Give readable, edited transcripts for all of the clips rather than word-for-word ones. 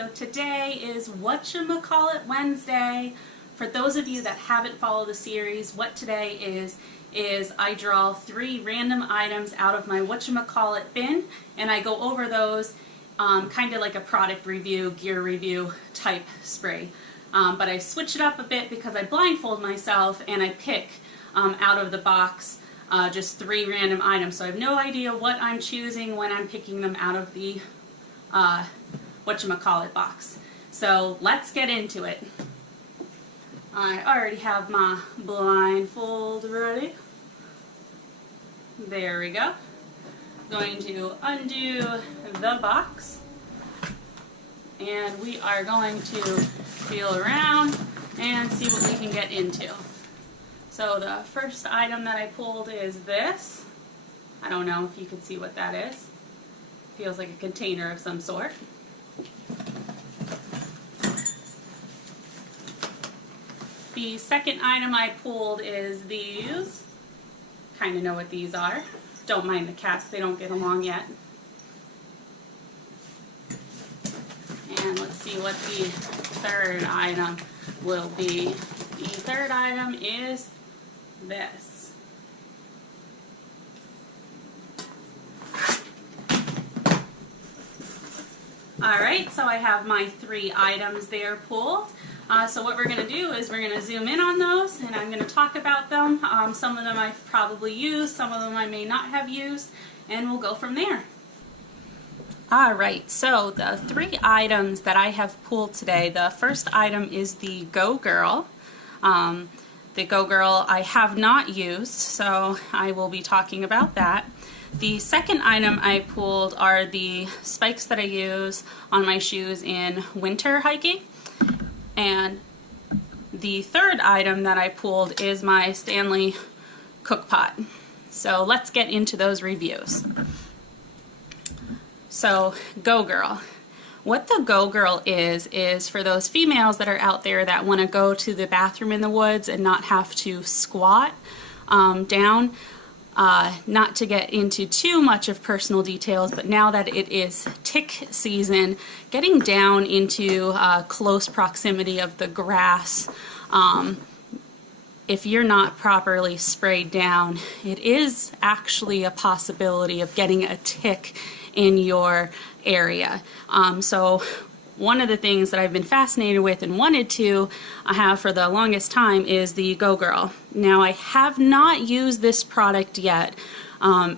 So today is Whatchamacallit Wednesday. For those of you that haven't followed the series, what today is I draw 3 random items out of my Whatchamacallit bin, and I go over those kind of like a product review, gear review type spray. But I switch it up a bit because I blindfold myself and I pick out of the box just 3 random items. So I have no idea what I'm choosing when I'm picking them out of the Whatchamacallit box. So let's get into it. I already have my blindfold ready. There we go. Going to undo the box, and we are going to feel around and see what we can get into. So the first item that I pulled is this. I don't know if you can see what that is. Feels like a container of some sort. The second item I pulled is these. Kind of know what these are. Don't mind the cats, they don't get along yet. And let's see what the third item will be. The third item is this. Alright, so I have my 3 items there pulled. So what we're going to do is we're going to zoom in on those, and I'm going to talk about them. Some of them I've probably used, some of them I may not have used, and we'll go from there. Alright, so the 3 items that I have pulled today, the first item is the Go Girl. The Go Girl I have not used, so I will be talking about that. The second item I pulled are the spikes that I use on my shoes in winter hiking. And the third item that I pulled is my Stanley cook pot. So let's get into those reviews. So Go Girl. What the Go Girl is for those females that are out there that want to go to the bathroom in the woods and not have to squat down. Not to get into too much of personal details, but now that it is tick season, getting down into close proximity of the grass, if you're not properly sprayed down, it is actually a possibility of getting a tick in your area. So one of the things that I've been fascinated with and wanted to have for the longest time is the Go Girl. Now I have not used this product yet,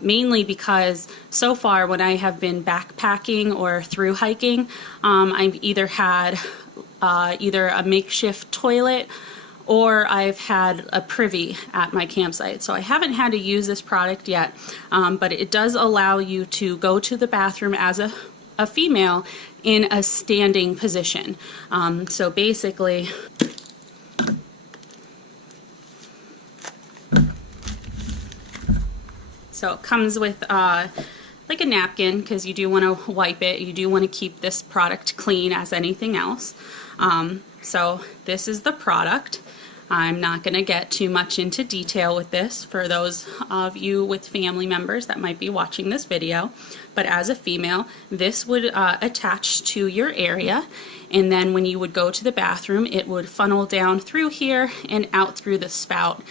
mainly because so far when I have been backpacking or through hiking, I've either had either a makeshift toilet or I've had a privy at my campsite. So I haven't had to use this product yet, but it does allow you to go to the bathroom as a female in a standing position. So basically, so it comes with like a napkin, because you do want to wipe it. You do want to keep this product clean as anything else. So this is the product. I'm not going to get too much into detail with this for those of you with family members that might be watching this video, but as a female, this would attach to your area, and then when you would go to the bathroom, it would funnel down through here and out through the spout.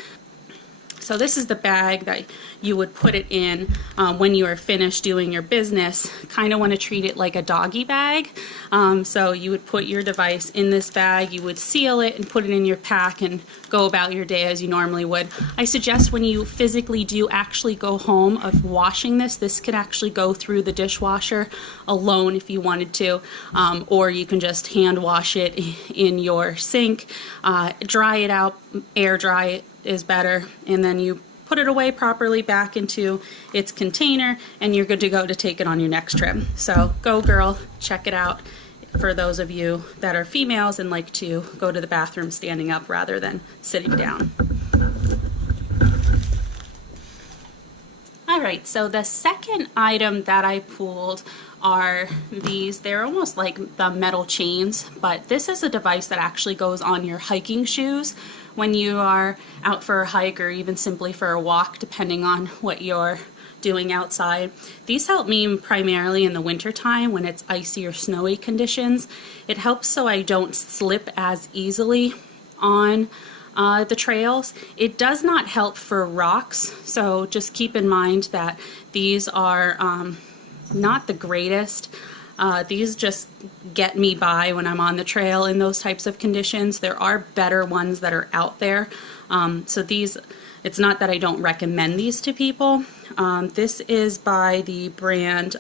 So this is the bag that you would put it in when you are finished doing your business. Kind of want to treat it like a doggy bag. So you would put your device in this bag, you would seal it and put it in your pack and go about your day as you normally would. I suggest when you physically do actually go home of washing this could actually go through the dishwasher alone if you wanted to, or you can just hand wash it in your sink, dry it out, air dry it is better, and then you put it away properly back into its container and you're good to go to take it on your next trip. So Go Girl, check it out for those of you that are females and like to go to the bathroom standing up rather than sitting down. Alright, so the second item that I pulled are these. They're almost like the metal chains, but this is a device that actually goes on your hiking shoes when you are out for a hike or even simply for a walk, depending on what your doing outside. These help me primarily in the winter time when it's icy or snowy conditions. It helps so I don't slip as easily on the trails. It does not help for rocks, so just keep in mind that these are not the greatest. These just get me by when I'm on the trail in those types of conditions. There are better ones that are out there. So these, it's not that I don't recommend these to people. This is by the brand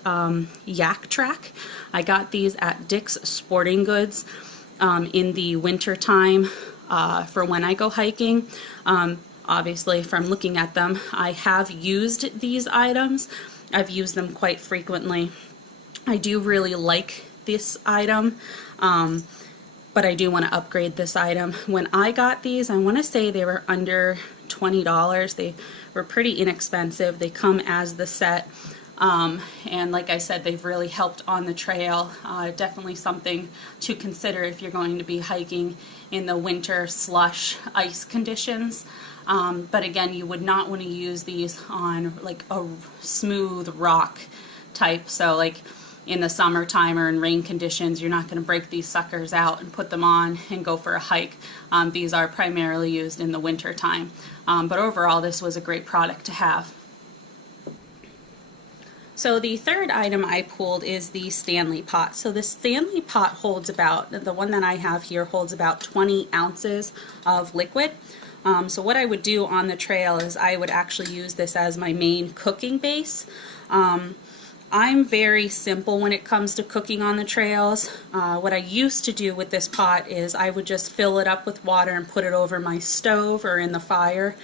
Yak Track. I got these at Dick's Sporting Goods in the winter time for when I go hiking. Obviously, from looking at them, I have used these items. I've used them quite frequently. I do really like this item, but I do want to upgrade this item. When I got these, I want to say they were under $20. They were pretty inexpensive. They come as the set, and like I said, they've really helped on the trail. Definitely something to consider if you're going to be hiking in the winter slush ice conditions. But again, you would not want to use these on like a smooth rock type. So like in the summertime or in rain conditions, you're not going to break these suckers out and put them on and go for a hike. These are primarily used in the winter time. But overall, this was a great product to have. So the third item I pulled is the Stanley Pot. So the Stanley Pot holds about, the one that I have here holds about 20 ounces of liquid. So what I would do on the trail is I would actually use this as my main cooking base. I'm very simple when it comes to cooking on the trails. What I used to do with this pot is I would just fill it up with water and put it over my stove or in the fire.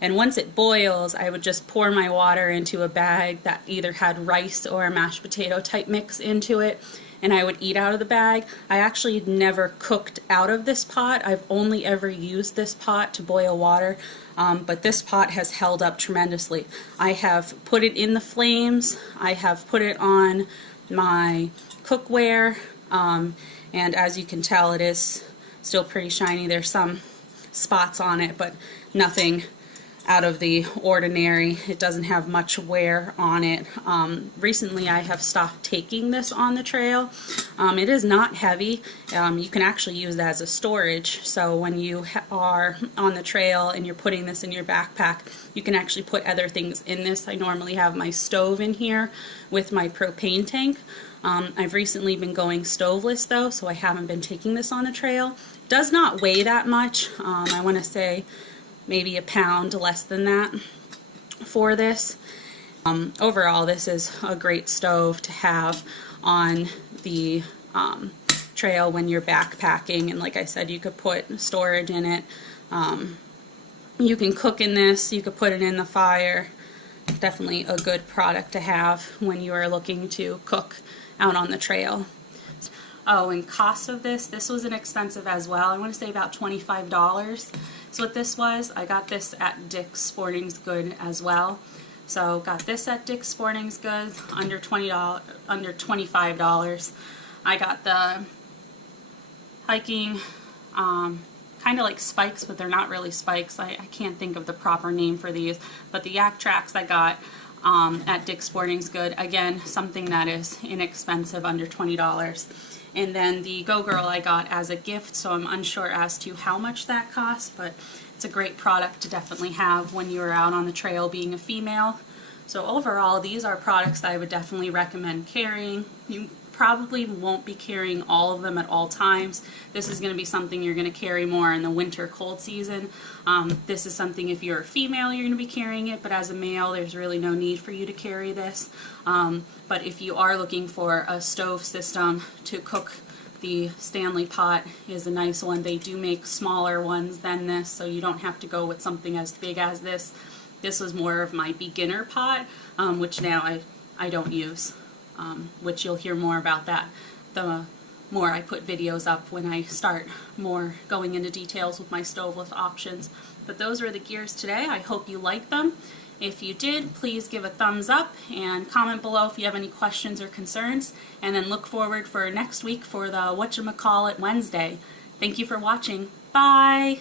And once it boils, I would just pour my water into a bag that either had rice or a mashed potato type mix into it, and I would eat out of the bag. I actually never cooked out of this pot. I've only ever used this pot to boil water, but this pot has held up tremendously. I have put it in the flames, I have put it on my cookware, and as you can tell, it is still pretty shiny. There's some spots on it, but nothing out of the ordinary. It doesn't have much wear on it. Recently I have stopped taking this on the trail. It is not heavy. You can actually use it as a storage, so when you are on the trail and you're putting this in your backpack, you can actually put other things in this. I normally have my stove in here with my propane tank. I've recently been going stoveless though, so I haven't been taking this on the trail. It does not weigh that much. I want to say maybe a pound less than that for this. Overall, this is a great stove to have on the trail when you're backpacking, and like I said, you could put storage in it. You can cook in this, you could put it in the fire. Definitely a good product to have when you are looking to cook out on the trail. Oh, and cost of this was inexpensive as well. I want to say about $25. So what this was, I got this at Dick's Sporting Goods as well. So got this at Dick's Sporting Goods under $25. I got the hiking kind of like spikes, but they're not really spikes. I can't think of the proper name for these, but the YakTrax I got at Dick's Sporting Goods. Again, something that is inexpensive, under $20. And then the Go Girl I got as a gift, so I'm unsure as to how much that costs, but it's a great product to definitely have when you're out on the trail being a female. So overall, these are products that I would definitely recommend carrying. You probably won't be carrying all of them at all times. This is going to be something you're going to carry more in the winter cold season. This is something if you're a female you're going to be carrying it, but as a male there's really no need for you to carry this. But if you are looking for a stove system to cook, the Stanley Pot is a nice one. They do make smaller ones than this, so you don't have to go with something as big as this. This was more of my beginner pot, which now I don't use. Which you'll hear more about that the more I put videos up when I start more going into details with my stoveless options. But those were the gears today. I hope you liked them. If you did, please give a thumbs up and comment below if you have any questions or concerns, and then look forward for next week for the Whatchamacallit Wednesday. Thank you for watching. Bye!